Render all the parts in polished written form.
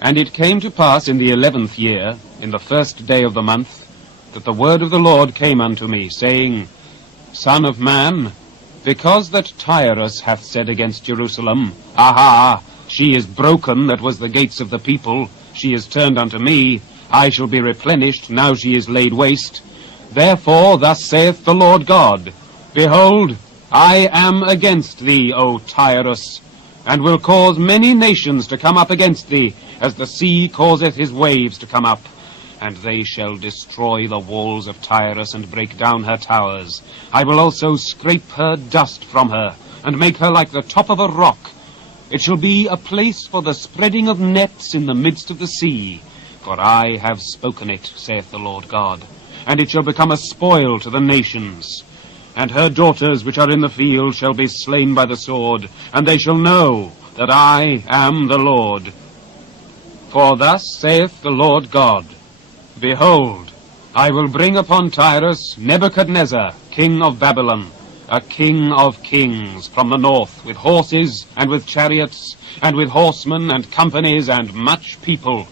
And it came to pass in the 11th year, in the 1st day of the month, that the word of the Lord came unto me, saying, Son of man, because that Tyrus hath said against Jerusalem, Aha, she is broken that was the gates of the people, she is turned unto me, I shall be replenished, now she is laid waste. Therefore thus saith the Lord God, Behold, I am against thee, O Tyrus, and will cause many nations to come up against thee, as the sea causeth his waves to come up. And they shall destroy the walls of Tyrus, and break down her towers. I will also scrape her dust from her, and make her like the top of a rock. It shall be a place for the spreading of nets in the midst of the sea. For I have spoken it, saith the Lord God. And it shall become a spoil to the nations. And her daughters which are in the field shall be slain by the sword, and they shall know that I am the Lord. For thus saith the Lord God, Behold, I will bring upon Tyrus Nebuchadnezzar, king of Babylon, a king of kings from the north, with horses, and with chariots, and with horsemen, and companies, and much people.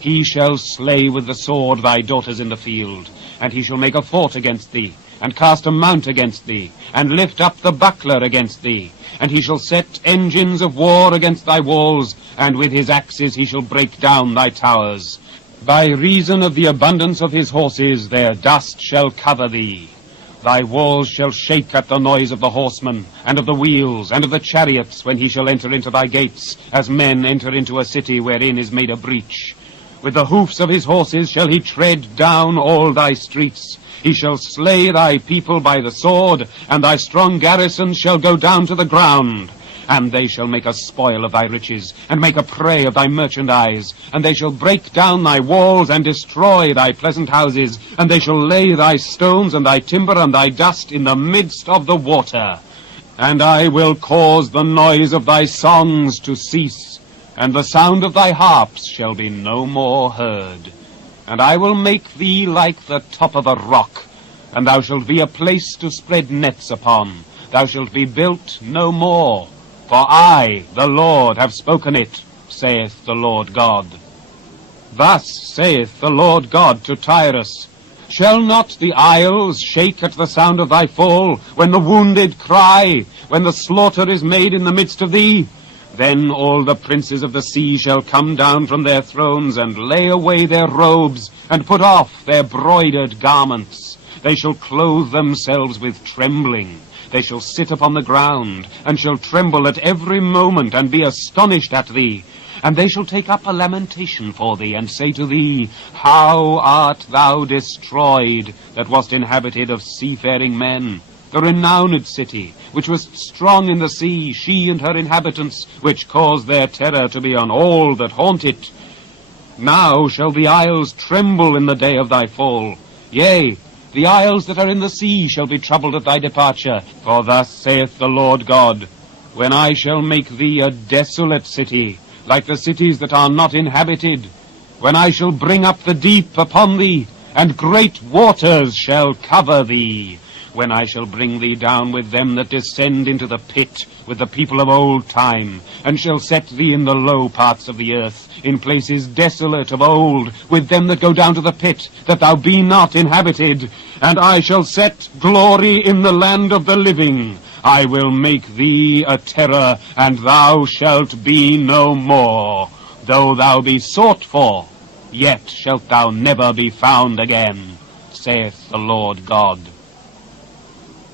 He shall slay with the sword thy daughters in the field, and he shall make a fort against thee, and cast a mount against thee, and lift up the buckler against thee. And he shall set engines of war against thy walls, and with his axes he shall break down thy towers. By reason of the abundance of his horses their dust shall cover thee. Thy walls shall shake at the noise of the horsemen, and of the wheels, and of the chariots, when he shall enter into thy gates, as men enter into a city wherein is made a breach. With the hoofs of his horses shall he tread down all thy streets. He shall slay thy people by the sword, and thy strong garrisons shall go down to the ground. And they shall make a spoil of thy riches, and make a prey of thy merchandise. And they shall break down thy walls, and destroy thy pleasant houses. And they shall lay thy stones, and thy timber, and thy dust in the midst of the water. And I will cause the noise of thy songs to cease, and the sound of thy harps shall be no more heard. And I will make thee like the top of a rock, and thou shalt be a place to spread nets upon. Thou shalt be built no more. For I, the Lord, have spoken it, saith the Lord God. Thus saith the Lord God to Tyrus, Shall not the isles shake at the sound of thy fall, when the wounded cry, when the slaughter is made in the midst of thee? Then all the princes of the sea shall come down from their thrones, and lay away their robes, and put off their broidered garments. They shall clothe themselves with trembling. They shall sit upon the ground, and shall tremble at every moment, and be astonished at thee. And they shall take up a lamentation for thee, and say to thee, How art thou destroyed, that wast inhabited of seafaring men? The renowned city, which was strong in the sea, she and her inhabitants, which caused their terror to be on all that haunt it. Now shall the isles tremble in the day of thy fall. Yea, the isles that are in the sea shall be troubled at thy departure. For thus saith the Lord God, When I shall make thee a desolate city, like the cities that are not inhabited, when I shall bring up the deep upon thee, and great waters shall cover thee, when I shall bring thee down with them that descend into the pit, with the people of old time, and shall set thee in the low parts of the earth, in places desolate of old, with them that go down to the pit, that thou be not inhabited. And I shall set glory in the land of the living. I will make thee a terror, and thou shalt be no more. Though thou be sought for, yet shalt thou never be found again, saith the Lord God.